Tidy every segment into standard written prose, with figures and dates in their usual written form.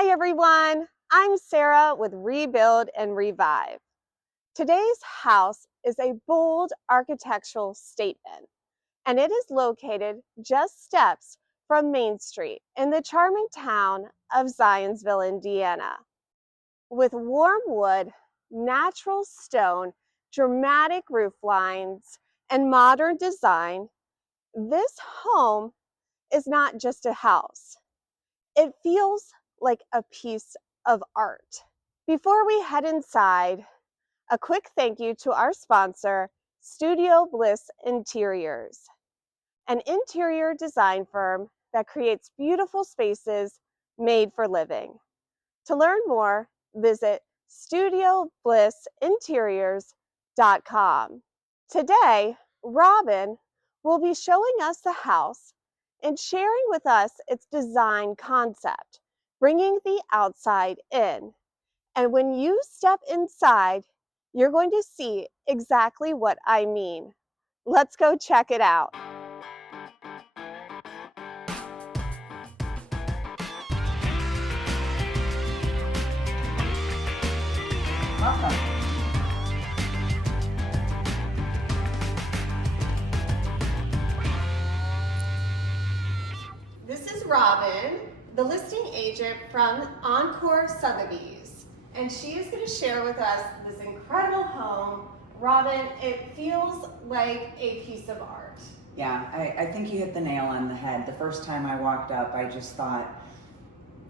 Hi everyone, I'm Sarah with Rebuild and Revive. Today's house is a bold architectural statement, and it is located just steps from Main Street in the charming town of Zionsville, Indiana. With warm wood, natural stone, dramatic roof lines, and modern design, this home is not just a house. It feels like a piece of art. Before we head inside, a quick thank you to our sponsor, Studio Bliss Interiors, an interior design firm that creates beautiful spaces made for living. To learn more, visit studioblissinteriors.com. Today, Robin will be showing us the house and sharing with us its design concept, bringing the outside in. And when you step inside, you're going to see exactly what I mean. Let's go check it out. Welcome. This is Robin, the listing agent from Encore Sotheby's, and she is going to share with us this incredible home. Robin, it feels like a piece of art. Yeah, I think you hit the nail on the head. The first time I walked up, I just thought,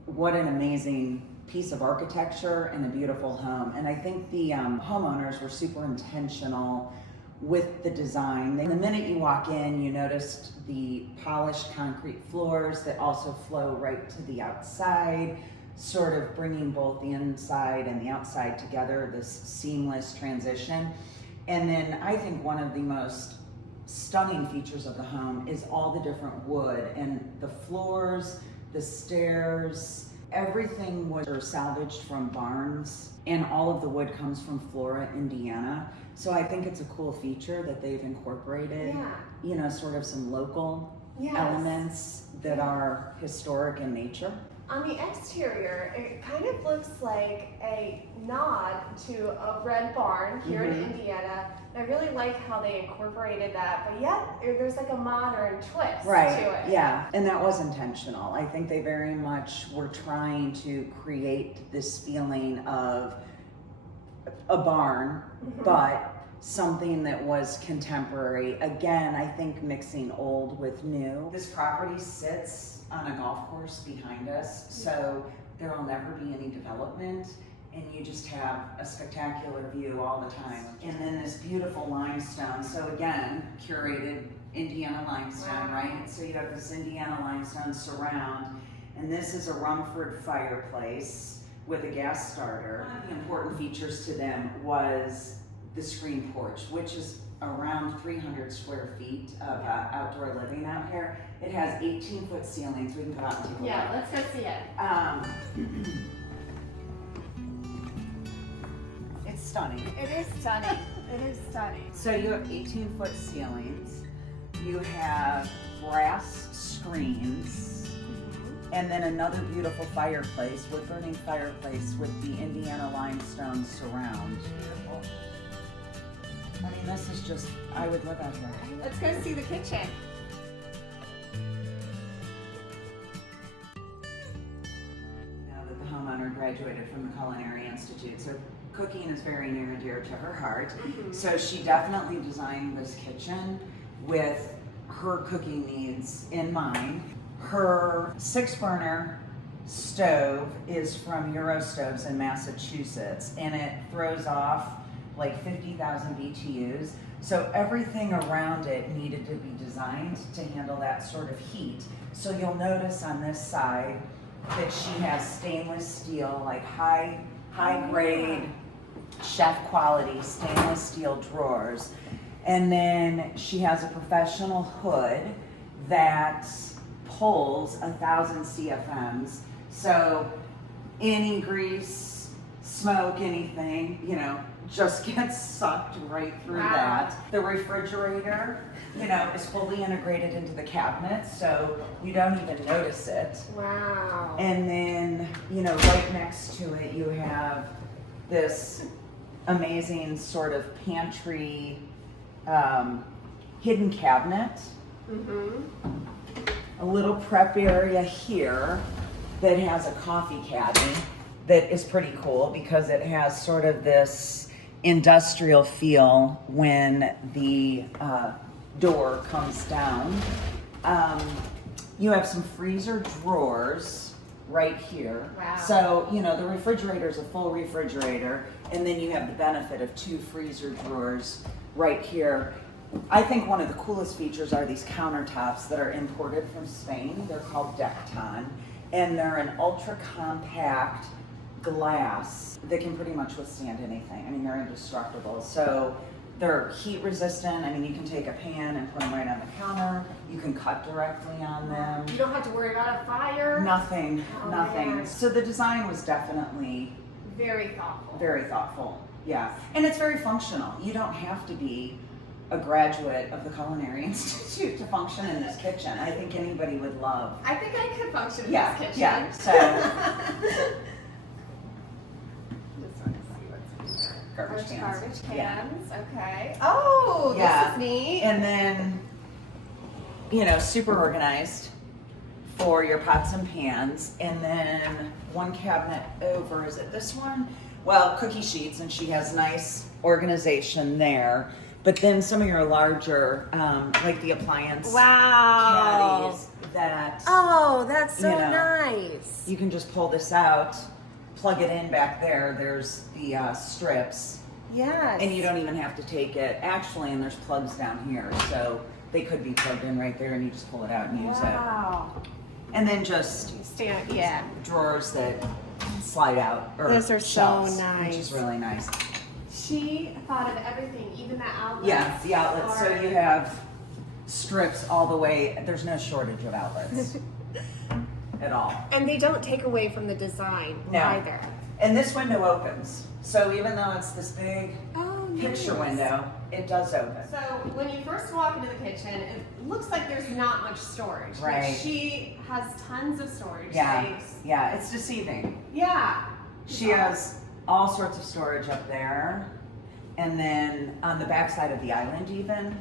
what an amazing piece of architecture and a beautiful home. And I think the homeowners were super intentional with the design. The minute you walk in, you noticed the polished concrete floors that also flow right to the outside, sort of bringing both the inside and the outside together, this seamless transition. And then I think one of the most stunning features of the home is all the different wood and the floors, the stairs, everything was salvaged from barns, and all of the wood comes from Flora, Indiana. So I think it's a cool feature that they've incorporated, you know, sort of some local elements that are historic in nature. On the exterior, it kind of looks like a nod to a red barn here in Indiana. I really like how they incorporated that, but yet there's like a modern twist to it. Yeah, and that was intentional. I think they very much were trying to create this feeling of a barn, but something that was contemporary. Again, I think mixing old with new. This property sits on a golf course behind us, so there will never be any development, and you just have a spectacular view all the time. And then this beautiful limestone. So again, curated Indiana limestone, right? So you have this Indiana limestone surround, and this is a Rumford fireplace with a gas starter. One of the important features to them was the screen porch, which is around 300 square feet of outdoor living out here. It has 18-foot ceilings. We can go out and take a look. Yeah, let's go see it. It's stunning. It is stunning. It is stunning. So you have 18-foot ceilings. You have brass screens, and then another beautiful fireplace, wood-burning fireplace with the Indiana limestone surround. Beautiful. I mean, this is just, I would live out here. Let's go see the kitchen. Now that the homeowner graduated from the Culinary Institute, so cooking is very near and dear to her heart. So she definitely designed this kitchen with her cooking needs in mind. Her 6-burner stove is from Euro Stoves in Massachusetts, and it throws off like 50,000 BTUs. So everything around it needed to be designed to handle that sort of heat. So you'll notice on this side that she has stainless steel, like high grade, chef quality stainless steel drawers. And then she has a professional hood that pulls 1,000 CFMs. So any grease, smoke, anything, you know, just gets sucked right through that. The refrigerator, is fully integrated into the cabinet, so you don't even notice it. Wow. And then, right next to it, you have this amazing sort of pantry hidden cabinet. A little prep area here that has a coffee caddy that is pretty cool because it has sort of this industrial feel when the door comes down. You have some freezer drawers right here. Wow. So, the refrigerator is a full refrigerator, and then you have the benefit of 2 freezer drawers right here. I think one of the coolest features are these countertops that are imported from Spain. They're called Decton, and they're an ultra compact glass that can pretty much withstand anything. I mean, they're indestructible. So they're heat resistant. I mean, you can take a pan and put them right on the counter. You can cut directly on them. You don't have to worry about a fire. Nothing, Oh, nothing. man. So the design was definitely Very thoughtful. very thoughtful. Yeah, and it's very functional. You don't have to be a graduate of the Culinary Institute to function in this kitchen. I think anybody would love. I think I could function in Yeah, this kitchen. yeah. So Just want to see what's in there. garbage cans. Garbage Yeah. cans. Okay. Oh, Yeah. this is neat. And then, super organized for your pots and pans. And then one cabinet over, is it this one? Well, cookie sheets, and she has nice organization there. But then some of your larger, like the appliance Wow. caddies that Oh, that's so You know. nice. you can just pull this out, plug it in back there. There's the strips, Yes. and you don't even have to take it. Actually, and there's plugs down here, so they could be plugged in right there, and you just pull it out and use it. Wow. And then just You stand. Yeah. drawers that slide out. Or Those are so shelves, nice. Which is really nice. She thought of everything, even the outlets. Yeah, the outlets. So are- you have strips all the way. There's no shortage of outlets at all. And they don't take away from the design No. either. And this window opens. So even though it's this big Oh, picture nice. window, it does open. So when you first walk into the kitchen, it looks like there's not much storage. but Right. she has tons of storage Yeah, space. yeah, it's deceiving. Yeah. She has all sorts of storage up there. And then on the backside of the island even,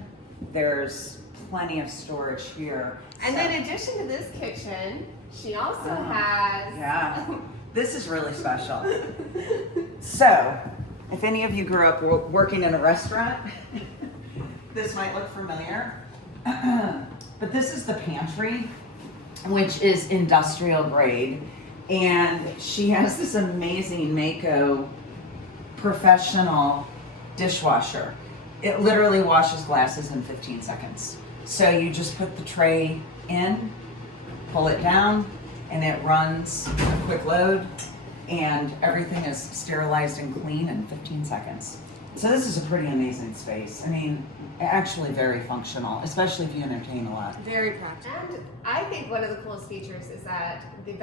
there's plenty of storage here. And So- then in addition to this kitchen, she also Oh, has. yeah. This is really special. So, if any of you grew up working in a restaurant, this might look familiar. But this is the pantry, which is industrial grade. And she has this amazing Mako professional dishwasher. It literally washes glasses in 15 seconds. So you just put the tray in, pull it down, and it runs a quick load, and everything is sterilized and clean in 15 seconds. So this is a pretty amazing space. I mean, actually very functional, especially if you entertain a lot. Very practical. And I think one of the coolest features is that the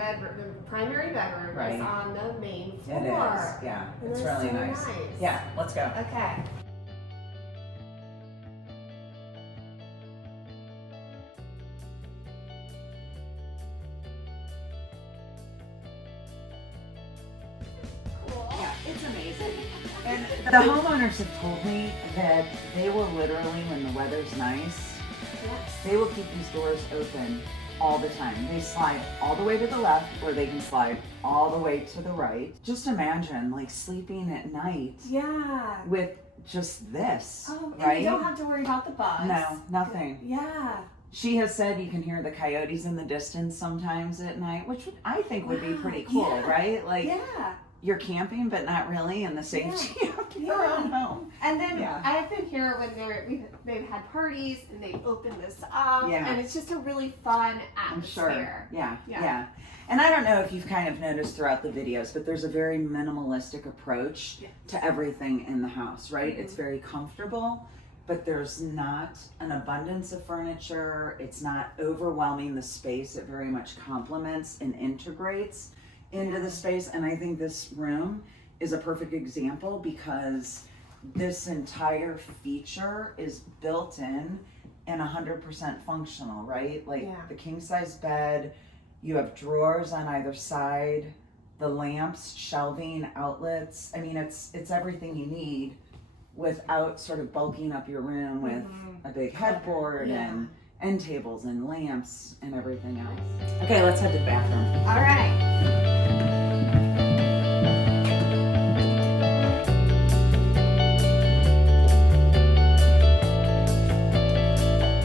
primary bedroom Right. is on the main It floor. is, yeah. And It's that's really so nice. nice. Yeah, let's go. Okay. Cool. Yeah, it's amazing. And the homeowners have told me that they will literally, when the weather's nice, they will keep these doors open all the time. They slide all the way to the left, or they can slide all the way to the right. Just imagine like sleeping at night Yeah. with just this, Oh, and right? you don't have to worry about the bugs. No, nothing. Yeah. She has said you can hear the coyotes in the distance sometimes at night, which I think would be Wow, pretty cool, yeah. right? Like Yeah. you're camping, but not really in the safety of your own home. And then Yeah. I've been here when they've had parties and they've opened this up, Yeah. and it's just a really fun I'm atmosphere. sure. Yeah, Yeah. yeah. And I don't know if you've kind of noticed throughout the videos, but there's a very minimalistic approach to everything in the house, right? It's very comfortable, but there's not an abundance of furniture. It's not overwhelming the space. It very much complements and integrates into the space. And I think this room is a perfect example because this entire feature is built in and 100% functional, right? Like the king size bed, you have drawers on either side, the lamps, shelving, outlets. I mean, it's everything you need without sort of bulking up your room with a big headboard and end tables and lamps and everything else. Okay, let's head to the bathroom. All right.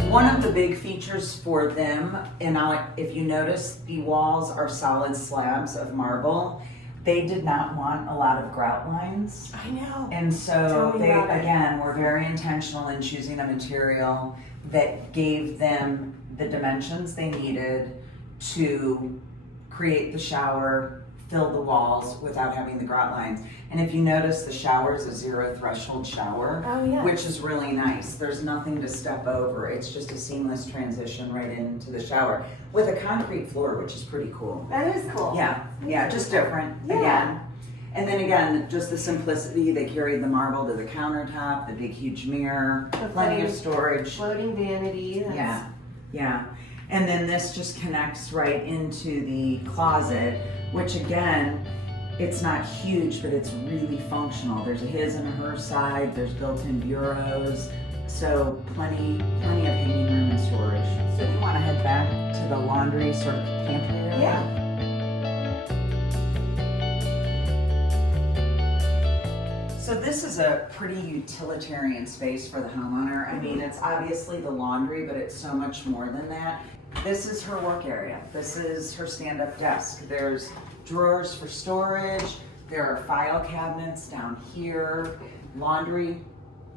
One of the big features for them, and if you notice, the walls are solid slabs of marble. They did not want a lot of grout lines. I know. And so they, again, were very intentional in choosing a material that gave them the dimensions they needed to create the shower, fill the walls without having the grout lines. And if you notice, the shower is a zero threshold shower, which is really nice. There's nothing to step over. It's just a seamless transition right into the shower with a concrete floor, which is pretty cool. That is cool. Yeah, just different again. And then again, just the simplicity. They carried the marble to the countertop, the big huge mirror, plenty of storage. Floating vanity. Yeah. And then this just connects right into the closet, which again, it's not huge, but it's really functional. There's a his and a her side, there's built-in bureaus, so plenty of hanging room and storage. So you want to head back to the laundry sort of pantry area? So this is a pretty utilitarian space for the homeowner. I mean, it's obviously the laundry, but it's so much more than that. This is her work area. This is her stand-up desk. There's drawers for storage. There are file cabinets down here. Laundry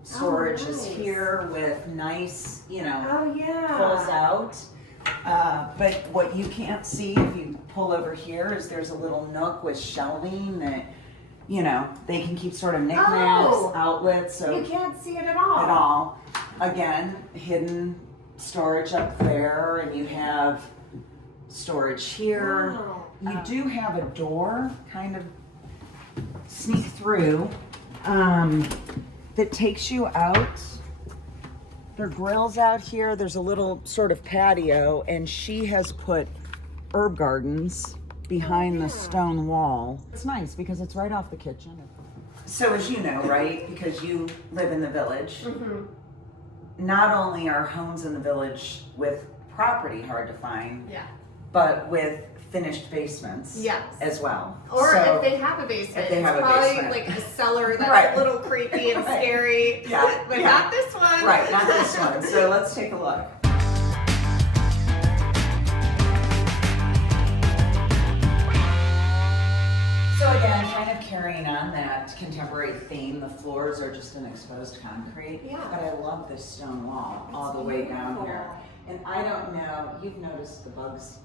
storage is here with nice, pulls out. But what you can't see if you pull over here is there's a little nook with shelving that, they can keep sort of knickknacks, outlets. So you can't see it at all. Again, hidden storage up there, and you have storage here. You do have a door, kind of sneak through, that takes you out. There are grills out here. There's a little sort of patio, and she has put herb gardens behind the stone wall. It's nice because it's right off the kitchen. So as you know, right, because you live in the village, not only are homes in the village with property hard to find, but with finished basements as well. Or so, if they have a basement, it's probably like a cellar that's a little creepy and scary, but not this one. Right, not this one. So let's take a look. So again, kind of carrying on that contemporary theme, the floors are just an exposed concrete, but I love this stone wall all the way down here. And I don't know, you've noticed the bugs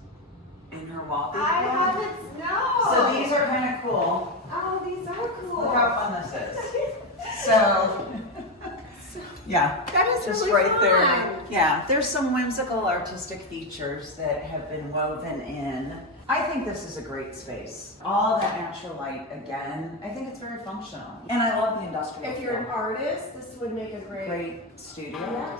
in her wallpaper? I haven't, no. So these are kind of cool. Oh, these are cool. Look how fun this is. So, that is just really right fun. there. Yeah, there's some whimsical artistic features that have been woven in. I think this is a great space. All that natural light, again, I think it's very functional. And I love the industrial If you're an artist, this would make a great studio.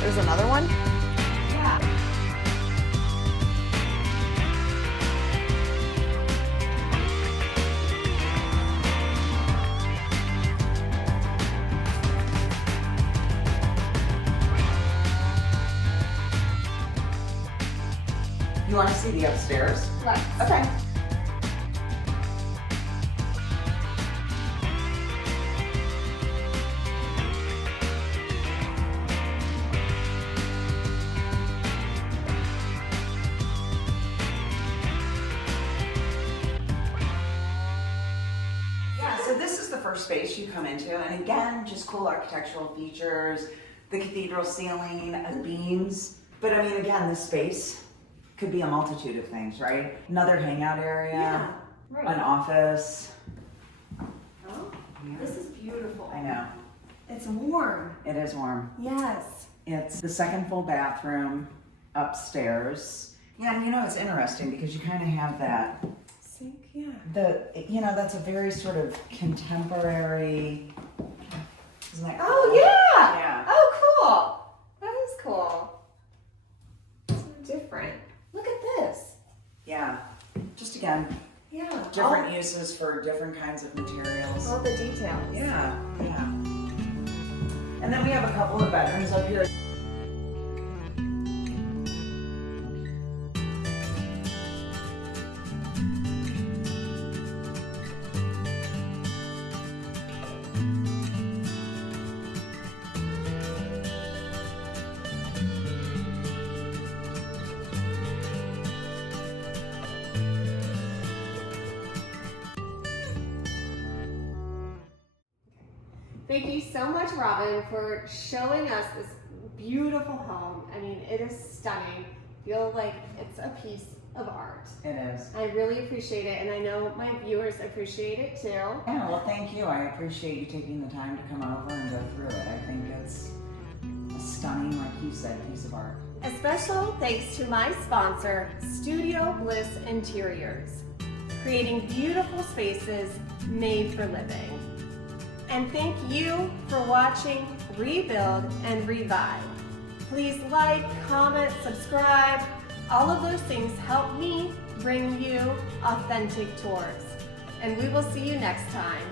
There's another one? Yeah. You want to see the upstairs? Right. Okay. So this is the first space you come into, and again, just cool architectural features, the cathedral ceiling, the beams. But I mean, again, this space could be a multitude of things, right? Another hangout area, Yeah, right. an office. Oh, Yeah. this is beautiful. I know. It's warm. It is warm. Yes. It's the second full bathroom upstairs. Yeah, and you know, it's interesting because you kind of have that, Sink, yeah. that's a very sort of contemporary, isn't that cool? Oh, yeah. Yeah. Oh, cool. That is cool. It's different. Look at this. Yeah. Just again, Yeah. different uses for different kinds of materials. All the details. Yeah, yeah. And then we have a couple of bedrooms up here. Thank you so much, Robin, for showing us this beautiful home. I mean, it is stunning. I feel like it's a piece of art. It is. I really appreciate it, and I know my viewers appreciate it too. Yeah, well, thank you. I appreciate you taking the time to come over and go through it. I think it's a stunning, like you said, piece of art. A special thanks to my sponsor, Studio Bliss Interiors, creating beautiful spaces made for living. And thank you for watching Rebuild and Revive. Please like, comment, subscribe. All of those things help me bring you authentic tours. And we will see you next time.